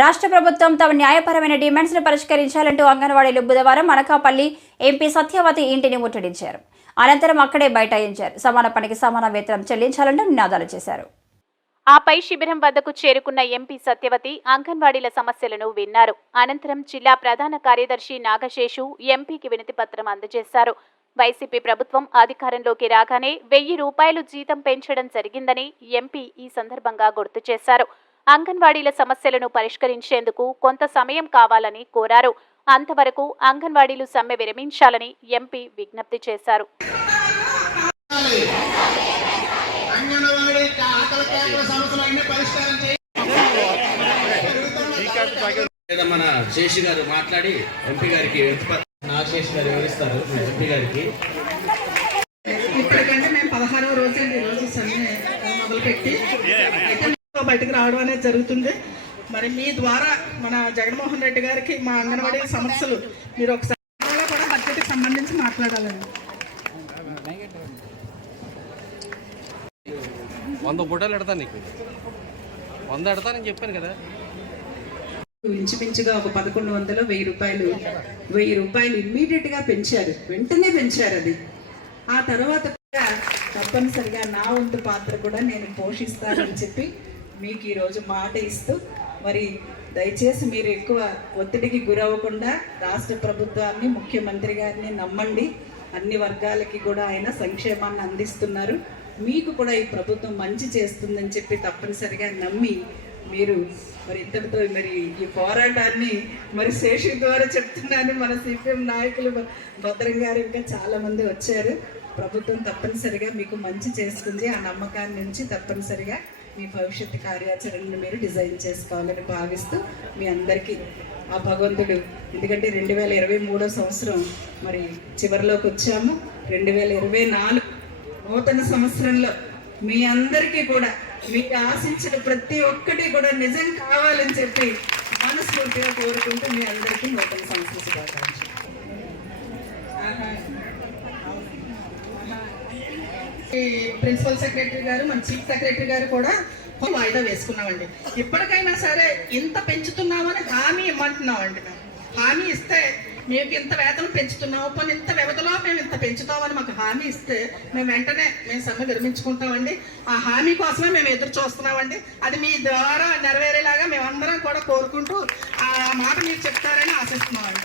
రాష్ట్ర ప్రభుత్వం తమ న్యాయపరమైన డిమాండ్స్ను పరిష్కరించాలంటూ అంగన్వాడీలు బుధవారం అనకాపల్లి ఎంపీ సత్యవతి ఇంటిని ముట్టడించారు. అనంతరం అక్కడే బైఠాయించారు. సమాన పనికి సమాన వేతనం చెల్లించాలంటూ నినాదాలు చేశారు. ఆపై శిబిరం వద్దకు చేరుకున్న ఎంపీ సత్యవతి అంగన్వాడీల సమస్యలను విన్నారు. అనంతరం జిల్లా ప్రధాన కార్యదర్శి నాగశేషు ఎంపీకి వినతి పత్రం అందజేశారు. వైసీపీ ప్రభుత్వం అధికారంలోకి రాగానే 1000 రూపాయలు జీతం పెంచడం జరిగిందని ఎంపీ ఈ సందర్భంగా గుర్తు చేశారు. అంగన్వాడీల సమస్యలను పరిష్కరించేందుకు కొంత సమయం కావాలని కోరారు. అంతవరకు అంగన్వాడీలు సమ్మె విరమించాలని ఎంపీ విజ్ఞప్తి చేశారు. మన శేషి గారు మాట్లాడి ఎంపీ గారికి నాగశేషి గారు వివరిస్తారు. ఎంపీ గారికి ఇప్పటికంటే మేము 16వ రోజు ఈరోజు సమ్మె మొదలుపెట్టి బయటకు రావడం అనేది జరుగుతుంది. మరి మీ ద్వారా మన జగన్మోహన్ రెడ్డి గారికి మా అంగన్వాడీ సమస్యలు మీరు ఒకసారి కూడా బడ్జెట్కి సంబంధించి మాట్లాడాలండి. 100 ఫోటోలు ఎడతాను, నీకు 100 ఎడతానని చెప్పాను కదా. ఇంచుమించుగా ఒక 1100 1000 రూపాయలు ఇమ్మీడియట్ గా పెంచారు, వెంటనే పెంచారు. అది ఆ తర్వాత తప్పనిసరిగా నా వంతు పాత్ర కూడా నేను పోషిస్తానని చెప్పి మీకు ఈరోజు మాట ఇస్తూ, మరి దయచేసి మీరు ఎక్కువ ఒత్తిడికి గురవ్వకుండా రాష్ట్ర ప్రభుత్వాన్ని, ముఖ్యమంత్రి గారిని నమ్మండి. అన్ని వర్గాలకి కూడా ఆయన సంక్షేమాన్ని అందిస్తున్నారు. మీకు కూడా ఈ ప్రభుత్వం మంచి చేస్తుందని చెప్పి తప్పనిసరిగా నమ్మి మీరు మరి ఇంతటితో మరి ఈ పోరాటాన్ని మరి శేషి ద్వారా చెప్తున్నాను. మన సిపిఎం నాయకులు భద్రం గారు ఇంకా చాలామంది వచ్చారు. ప్రభుత్వం తప్పనిసరిగా మీకు మంచి చేస్తుంది. ఆ నమ్మకాన్ని నుంచి తప్పనిసరిగా మీ భవిష్యత్తు కార్యాచరణను మీరు డిజైన్ చేసుకోవాలని భావిస్తూ మీ అందరికీ ఆ భగవంతుడు, ఎందుకంటే 2023వ సంవత్సరం మరి చివరిలోకి వచ్చాము. 2024 నూతన సంవత్సరంలో మీ అందరికీ కూడా మీకు ఆశించిన ప్రతి ఒక్కటి కూడా నిజం కావాలని చెప్పి మనస్ఫూర్తిగా కోరుకుంటూ మీ అందరికీ నూతన సంవత్సర శుభాకాంక్షలు. ప్రిన్సిపల్ సెక్రటరీ గారు, మన చీఫ్ సెక్రటరీ గారు కూడా వాయిదా వేసుకున్నామండి. ఇప్పటికైనా సరే ఇంత పెంచుతున్నామని హామీ ఇమ్మంటున్నామండి. మేము హామీ ఇస్తే మీకు ఇంత వేతనం పెంచుతున్నాము, పోనీ ఇంత వ్యవధిలో మేము ఇంత పెంచుతామని మాకు హామీ ఇస్తే మేము వెంటనే సమ్మె విరమించుకుంటామండి. ఆ హామీ కోసమే మేము ఎదురు చూస్తున్నామండి. అది మీ ద్వారా నెరవేరేలాగా మేమందరం కూడా కోరుకుంటూ ఆ మాట మీరు చెప్తారని ఆశిస్తున్నామండి.